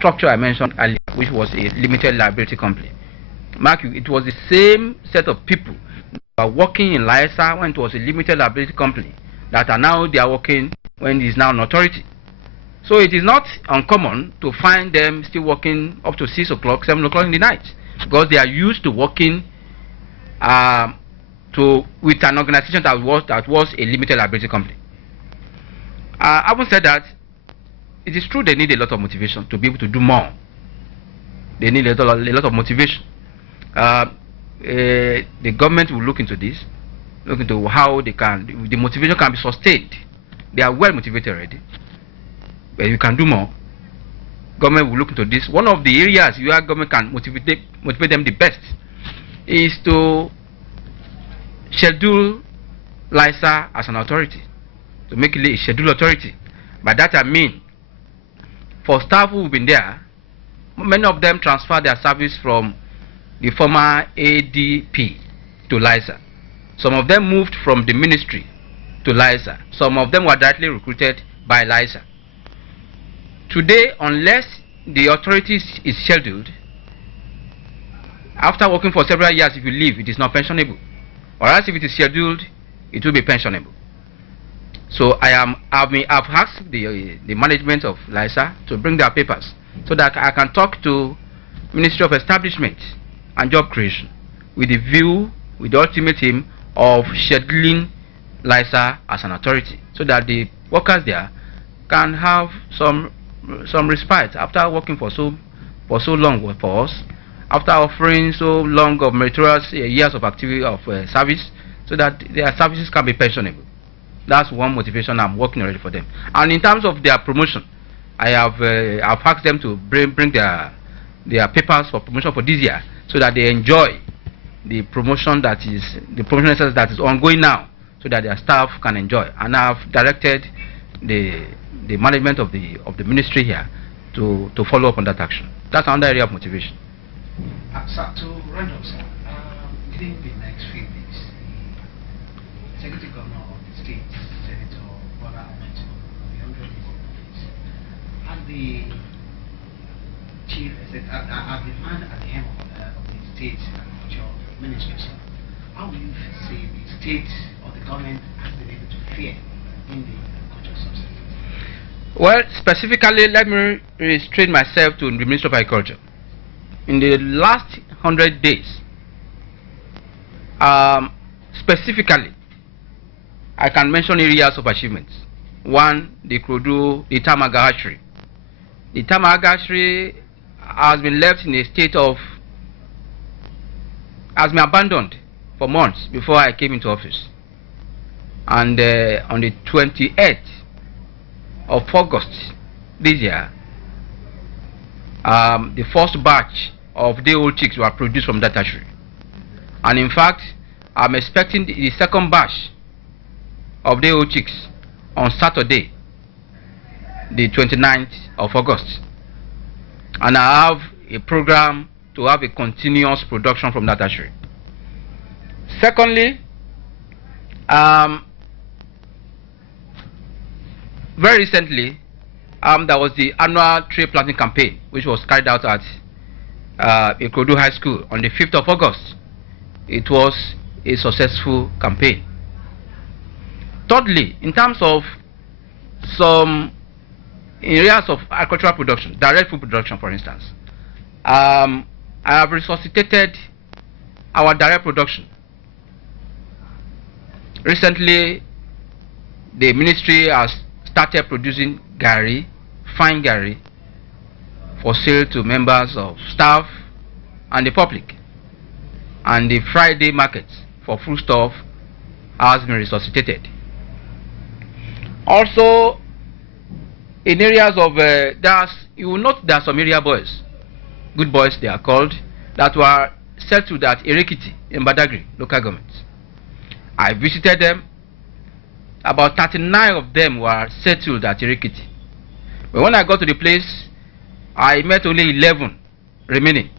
structure I mentioned earlier, which was a limited liability company. Mark you, it was the same set of people that were working in Lysa when it was a limited liability company that are now they are working when it is now an authority. So it is not uncommon to find them still working up to 6 o'clock, 7 o'clock in the night, because they are used to working with an organization that was a limited liability company. Having said that, it is true they need a lot of motivation to be able to do more. They need a lot of motivation. The government will look into this, look into how the motivation can be sustained. They are well motivated already, but you can do more. Government will look into this. One of the areas where government can motivate them the best is to schedule Lysa as an authority, to make it a scheduled authority. By that I mean, for staff who have been there, many of them transfer their service from the former ADP to Lysa. Some of them moved from the ministry to Lysa. Some of them were directly recruited by Lysa. Today, unless the authority is scheduled, after working for several years, if you leave, it is not pensionable. Whereas if it is scheduled, it will be pensionable. So I've asked the management of Lysa to bring their papers so that I can talk to Ministry of Establishment and Job Creation with the view, with the ultimate aim of scheduling Lysa as an authority, so that the workers there can have some respite after working for so long for us, after offering so long of meritorious years of activity of service, so that their services can be pensionable. That's one motivation I'm working already for them. And in terms of their promotion, I've asked them to bring their papers for promotion for this year, so that they enjoy the promotion that is ongoing now, so that their staff can enjoy. And I've directed the management of the ministry here to follow up on that action. That's another area of motivation. Sir, to round up, sir, within the next few weeks, the Executive Governor of the state, Senator Bola Tinubu, will be 100 days in office, and the chief, as the man at the helm of the state agriculture ministry, sir, how will you say the state or the government has been able to fare in the agricultural subsidy? Well, specifically, let me restrain myself to the Ministry of Agriculture. In the last 100 days, specifically, I can mention areas of achievements. One, the Tamaga hatchery. The Tamaga hatchery has been left in a state of, has been abandoned for months before I came into office. And on the 28th of August this year, the first batch of day-old chicks were produced from that hatchery. And in fact, I'm expecting the second batch of day-old chicks on Saturday, the 29th of August. And I have a program to have a continuous production from that hatchery. Secondly, very recently, there was the annual tree planting campaign, which was carried out at Ikorodu High School on the 5th of August. It was a successful campaign. Thirdly, in terms of some areas of agricultural production, direct food production, for instance, I have resuscitated our direct production. Recently, the ministry has started producing gari, fine gari, for sale to members of staff and the public. And the Friday market for foodstuff has been resuscitated. Also, in areas of, you will note there are some area boys, good boys they are called, that were settled at Erekiti in Badagry, local government. I visited them. About 39 of them were settled at Erekiti. But when I got to the place, I met only 11 remaining.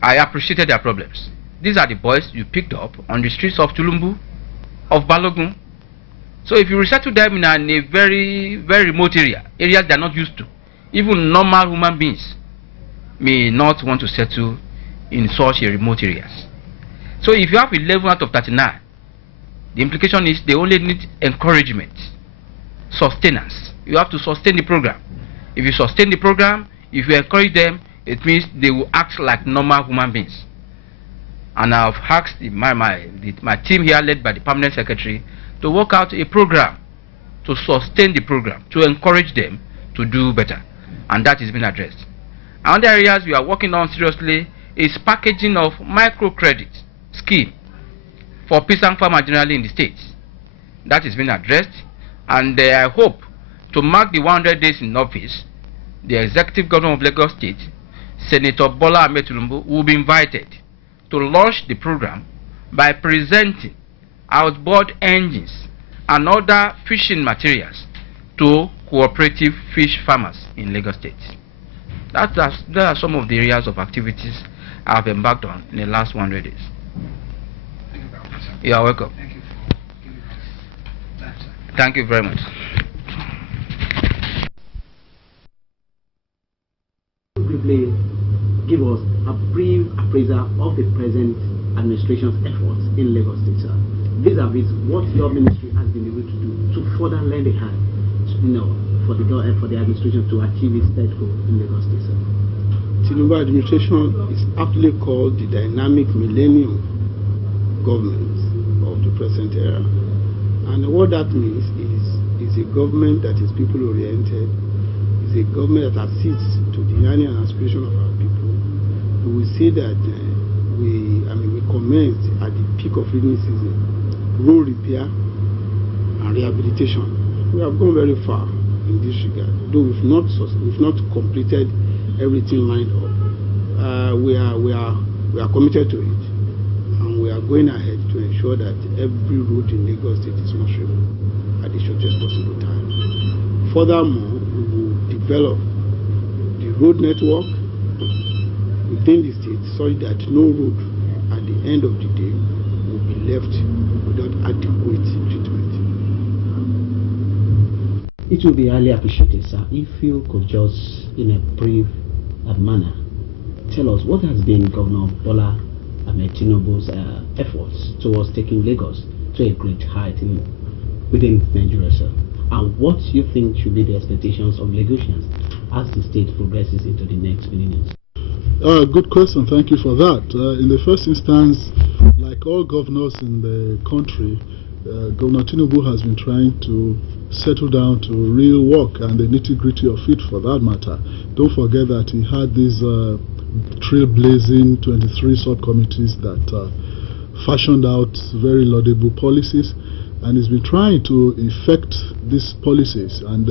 I appreciated their problems. These are the boys you picked up on the streets of Tulumbu, of Balogun. So if you resettle them in a very, very remote area, areas they are not used to, even normal human beings may not want to settle in such a remote areas. So if you have 11 out of 39, the implication is they only need encouragement, sustenance. You have to sustain the program. If you sustain the program, if you encourage them, it means they will act like normal human beings. And I've asked my team here, led by the permanent secretary, to work out a program to sustain the program, to encourage them to do better. And that is being addressed. Another areas we are working on seriously is packaging of microcredit scheme for peasant farmers generally in the states. That is being addressed, and I hope to mark the 100 days in office, the Executive Governor of Lagos State, Senator Bola Tinubu, will be invited to launch the program by presenting outboard engines and other fishing materials to cooperative fish farmers in Lagos State. There are some of the areas of activities I have embarked on in the last 100 days. Thank you very much, sir. You are welcome. Thank you for giving us time, sir. Thank you very much. Briefly give us a brief appraisal of the present administration's efforts in Lagos State, sir. Vis-a-vis what your ministry has been able to do to further lend a hand, for the administration to achieve its third goal in Lagos State, sir. Tinubu administration is aptly called the dynamic millennium government of the present era. And what that means is a government that is people-oriented, is a government that accedes to the yearning and aspiration of our people. We will say that we commenced at the peak of rainy season, road repair and rehabilitation. We have gone very far in this regard, though we've not completed everything lined up. We are committed to it, and we are going ahead to ensure that every road in Lagos State is marchable at the shortest possible time. Furthermore, we will develop the road network within the state such that no road at the end of the day will be left without adequate treatment. It will be highly appreciated, sir, if you could just, in a brief manner, tell us what has been Governor Bola Tinubu's efforts towards taking Lagos to a great height within Nigeria, sir, and what you think should be the expectations of Lagosians as the state progresses into the next millennium. Good question, thank you for that. In the first instance, like all governors in the country, Governor Tinubu has been trying to settle down to real work and the nitty-gritty of it, for that matter. Don't forget that he had these trailblazing 23 subcommittees that fashioned out very laudable policies, and he's been trying to effect these policies and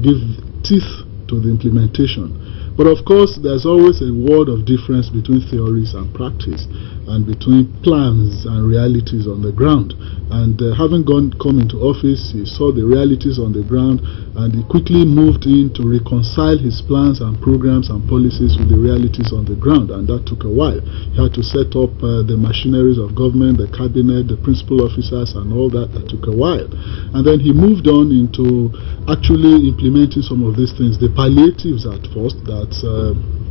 give teeth to the implementation. But of course, there's always a world of difference between theories and practice, and between plans and realities on the ground. And having come into office, he saw the realities on the ground, and he quickly moved in to reconcile his plans and programs and policies with the realities on the ground, and that took a while. He had to set up the machineries of government, the cabinet, the principal officers, and all that. That took a while. And then he moved on into actually implementing some of these things, the palliatives at first, that's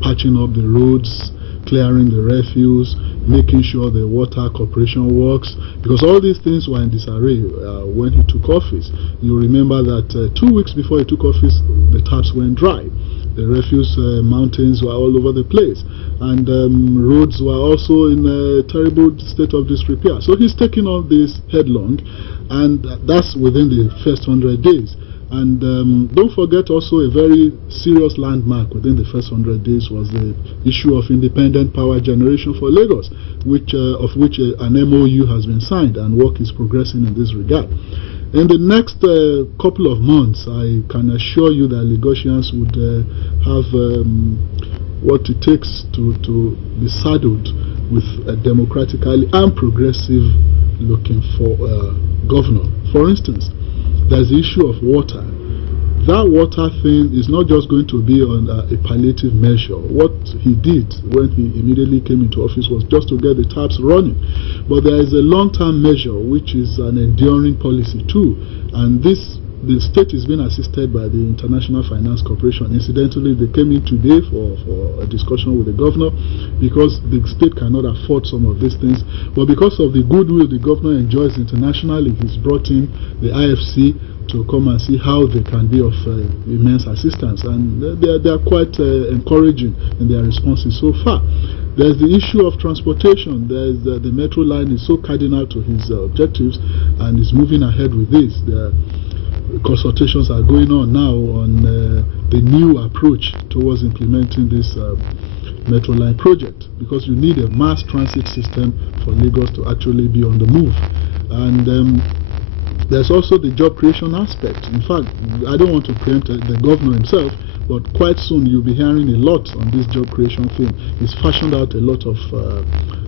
patching up the roads, clearing the refuse, making sure the water corporation works, because all these things were in disarray when he took office. You remember that 2 weeks before he took office, the taps went dry. The refuse mountains were all over the place, and roads were also in a terrible state of disrepair. So he's taking all this headlong, and that's within the first 100 days. And don't forget also a very serious landmark within the first 100 days was the issue of independent power generation for Lagos, of which an MOU has been signed, and work is progressing in this regard. In the next couple of months, I can assure you that Lagosians would have what it takes to be saddled with a democratically and progressive looking for governor. For instance, there's the issue of water. That water thing is not just going to be on a palliative measure. What he did when he immediately came into office was just to get the taps running. But there is a long-term measure which is an enduring policy too. And this the state is being assisted by the International Finance Corporation. Incidentally, they came in today for a discussion with the governor because the state cannot afford some of these things. But because of the goodwill the governor enjoys internationally, he's brought in the IFC to come and see how they can be of immense assistance. And they are quite encouraging in their responses so far. There's the issue of transportation. There's the metro line is so cardinal to his objectives, and is moving ahead with this. Consultations are going on now on the new approach towards implementing this metro line project, because you need a mass transit system for Lagos to actually be on the move. And there's also the job creation aspect. In fact, I don't want to preempt the governor himself, but quite soon you'll be hearing a lot on this job creation thing. He's fashioned out a lot of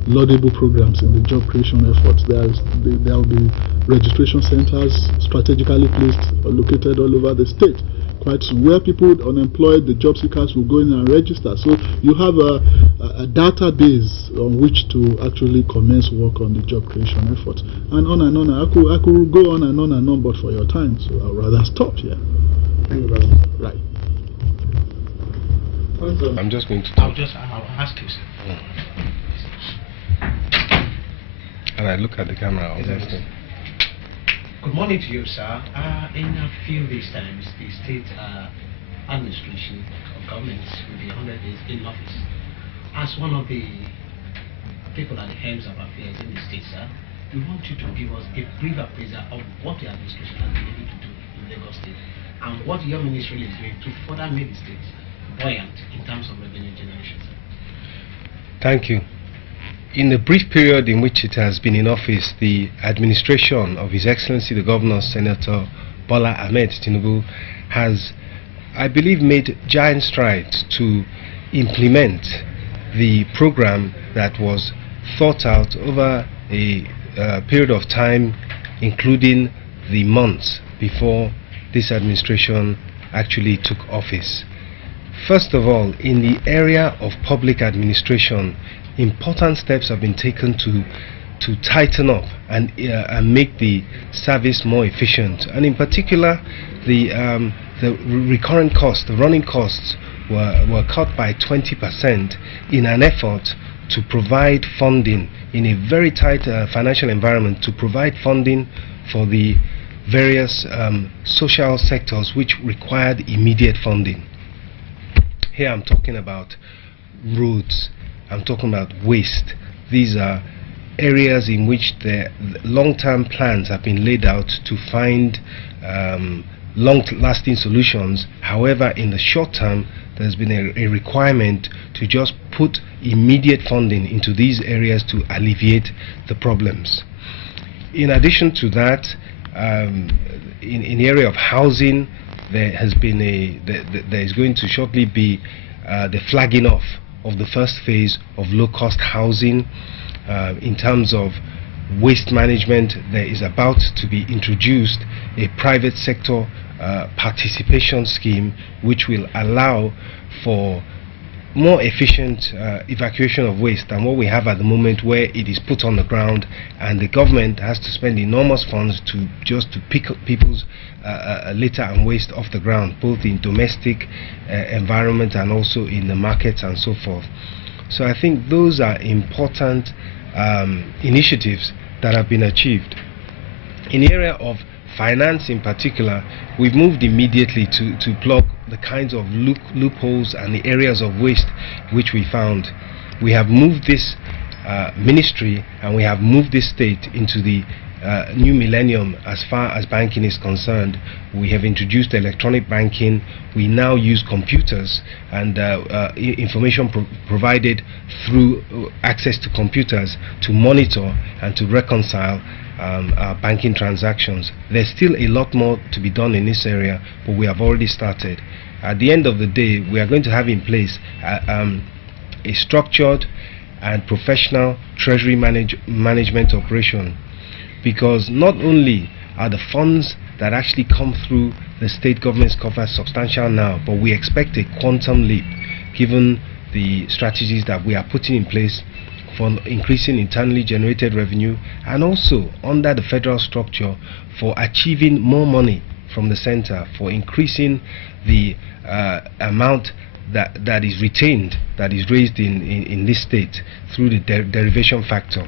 laudable programs in the job creation efforts. There will be registration centers strategically placed or located all over the state quite soon, where people unemployed, the job seekers will go in and register. So you have a database on which to actually commence work on the job creation efforts. And on and on. I could go on and on, but for your time, so I'll rather stop here. Thank you very much. Right. I'm just going to talk. I'll ask you, sir. And I look at the camera. Good morning to you, sir. In a few days' time, the state administration of governments will be 100 days in office. As one of the people at the helms of affairs in the state, sir, we want you to give us a brief appraisal of what the administration has been able to do in Lagos State and what your ministry is doing to further make the state buoyant in terms of revenue generation, sir. Thank you. In the brief period in which it has been in office, the administration of His Excellency the Governor, Senator Bola Tinubu, has, I believe, made giant strides to implement the program that was thought out over a period of time, including the months before this administration actually took office. First of all, in the area of public administration, important steps have been taken to tighten up and make the service more efficient. And in particular, the recurrent costs, the running costs, were cut by 20% in an effort to provide funding in a very tight financial environment, to provide funding for the various social sectors which required immediate funding. Here I'm talking about roads, I'm talking about waste. These are areas in which the long-term plans have been laid out to find long-lasting solutions. However, in the short term, there's been a requirement to just put immediate funding into these areas to alleviate the problems. In addition to that, in the area of housing, there has been there is going to shortly be the flagging off of the first phase of low-cost housing. In terms of waste management, there is about to be introduced a private sector participation scheme which will allow for more efficient evacuation of waste than what we have at the moment, where it is put on the ground and the government has to spend enormous funds to pick up people's litter and waste off the ground, both in domestic environment and also in the markets and so forth. So I think those are important initiatives that have been achieved. In the area of finance in particular, we've moved immediately to plug the kinds of loopholes and the areas of waste which we found. We have moved this ministry and we have moved this state into the new millennium as far as banking is concerned. We have introduced electronic banking. We now use computers and information provided through access to computers to monitor and to reconcile our banking transactions. There's still a lot more to be done in this area, but we have already started. At the end of the day, we are going to have in place a structured and professional treasury management operation, because not only are the funds that actually come through the state government's coffers substantial now, but we expect a quantum leap given the strategies that we are putting in place for increasing internally generated revenue, and also under the federal structure for achieving more money from the center for increasing the amount that is retained, that is raised in this state through the derivation factor.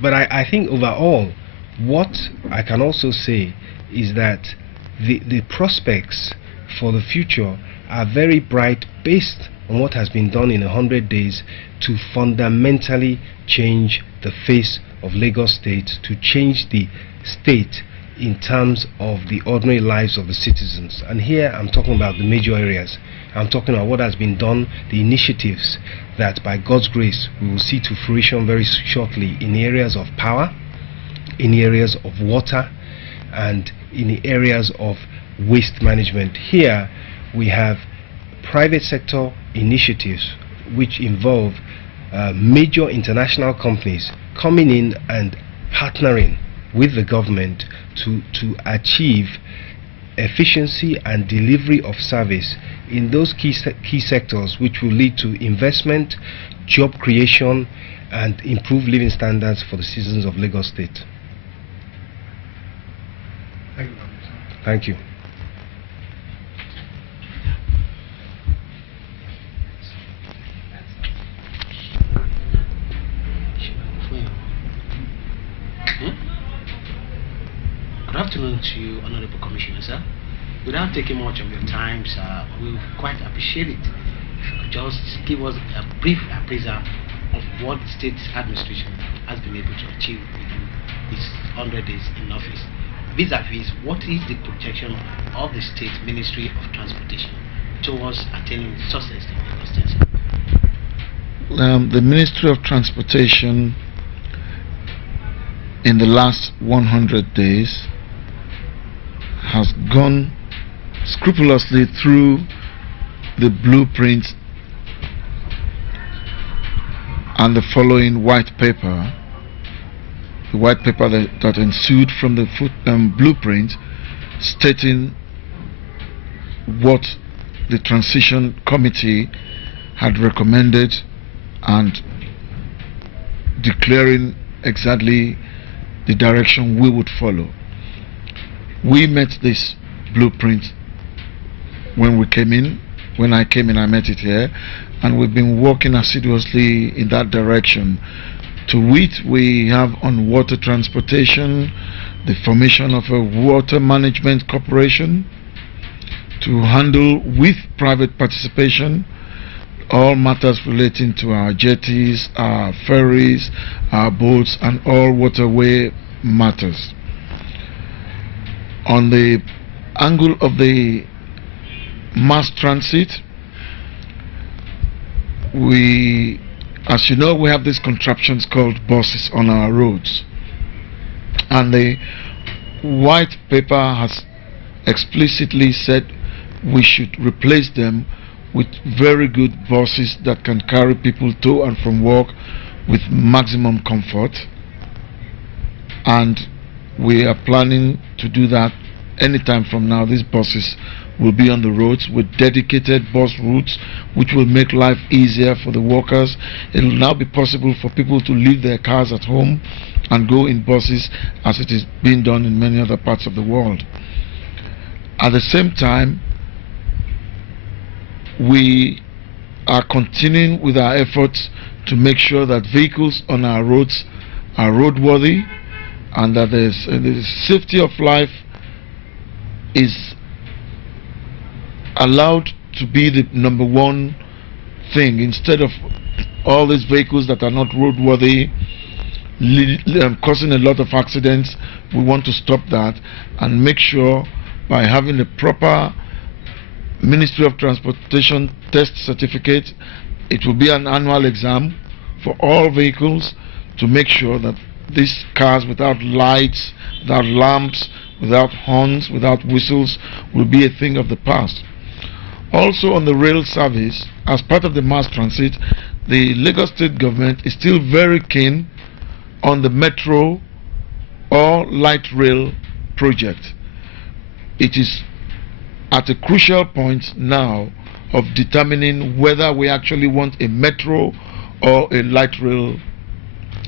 But I think overall, what I can also say is that the prospects for the future are very bright, based on what has been done in 100 days to fundamentally change the face of Lagos State, to change the state in terms of the ordinary lives of the citizens. And here I'm talking about the major areas. I'm talking about what has been done, the initiatives that by God's grace we will see to fruition very shortly in the areas of power, in the areas of water, and in the areas of waste management. Here we have private sector initiatives which involve major international companies coming in and partnering with the government to achieve efficiency and delivery of service in those key sectors, which will lead to investment, job creation, and improved living standards for the citizens of Lagos State. Thank you. Good afternoon to you, Honorable Commissioner, sir. Without taking much of your time, sir, we would quite appreciate it if you could just give us a brief appraisal of what the state administration has been able to achieve within its 100 days in office. Vis-a-vis, what is the projection of the State Ministry of Transportation towards attaining success in Lagos State? The Ministry of Transportation in the last 100 days has gone scrupulously through the blueprint and the following white paper, the white paper that ensued from the blueprint, stating what the transition committee had recommended and declaring exactly the direction we would follow. We met this blueprint when we came in. When I came in, I met it here, and we've been working assiduously in that direction. To wit, we have on water transportation the formation of a water management corporation to handle with private participation all matters relating to our jetties, our ferries, our boats, and all waterway matters. On the angle of the mass transit, we, as you know, we have these contraptions called buses on our roads, and the white paper has explicitly said we should replace them with very good buses that can carry people to and from work with maximum comfort, and we are planning to do that anytime from now. These buses will be on the roads with dedicated bus routes, which will make life easier for the workers. It will now be possible for people to leave their cars at home and go in buses, as it is being done in many other parts of the world. At the same time, we are continuing with our efforts to make sure that vehicles on our roads are roadworthy, and that the safety of life is allowed to be the #1 thing, instead of all these vehicles that are not roadworthy causing a lot of accidents. We want to stop that and make sure, by having a proper Ministry of Transportation test certificate, it will be an annual exam for all vehicles to make sure that these cars without lights, without lamps, without horns, without whistles will be a thing of the past. Also, on the rail service, as part of the mass transit, the Lagos State government is still very keen on the metro or light rail project. It is at a crucial point now of determining whether we actually want a metro or a light rail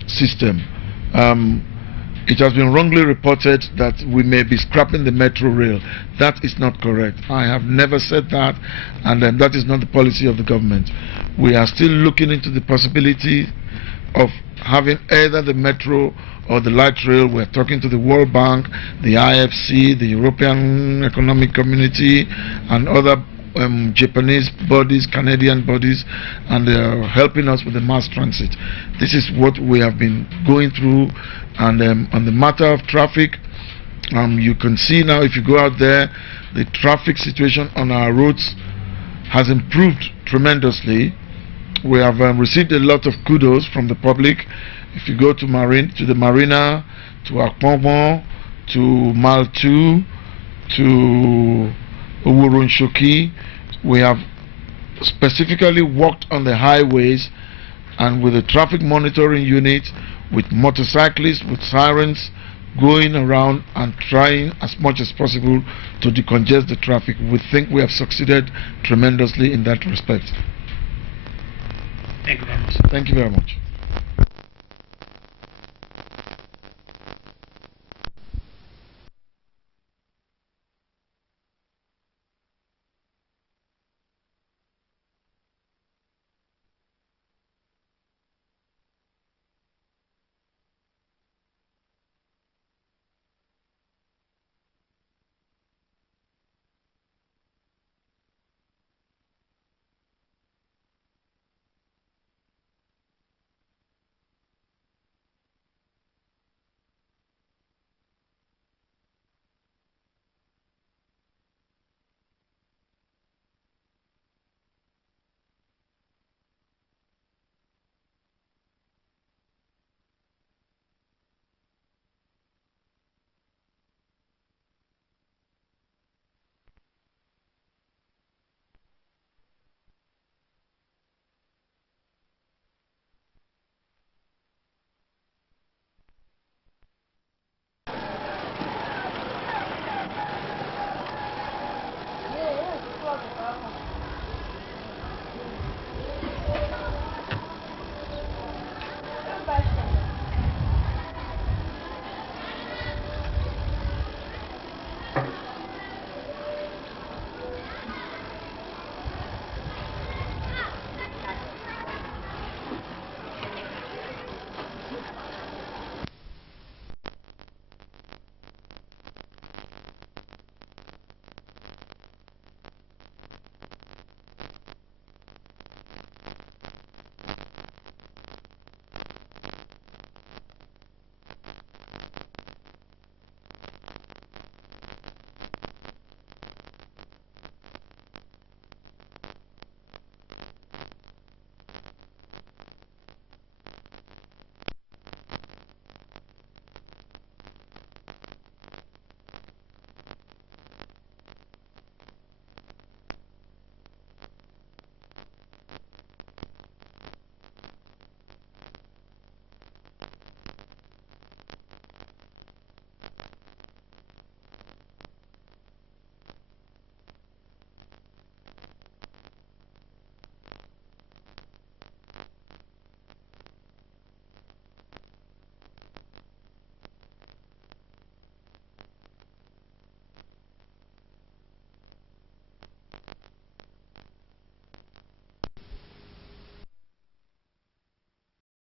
system. it has been wrongly reported that we may be scrapping the metro rail. That is not correct. I have never said that, and that is not the policy of the government. We are still looking into the possibility of having either the metro or the light rail. We're talking to the World Bank, the IFC, the European Economic Community, and other Japanese bodies, Canadian bodies, and they are helping us with the mass transit. This is what we have been going through. And on the matter of traffic, you can see now, if you go out there, the traffic situation on our roads has improved tremendously. We have received a lot of kudos from the public. If you go to the Marina, to Akpongpong, to Mile 2, to Owuronshoki, we have specifically worked on the highways and with the traffic monitoring unit, with motorcyclists, with sirens, going around and trying as much as possible to decongest the traffic. We think we have succeeded tremendously in that respect. Thank you very much. Thank you very much.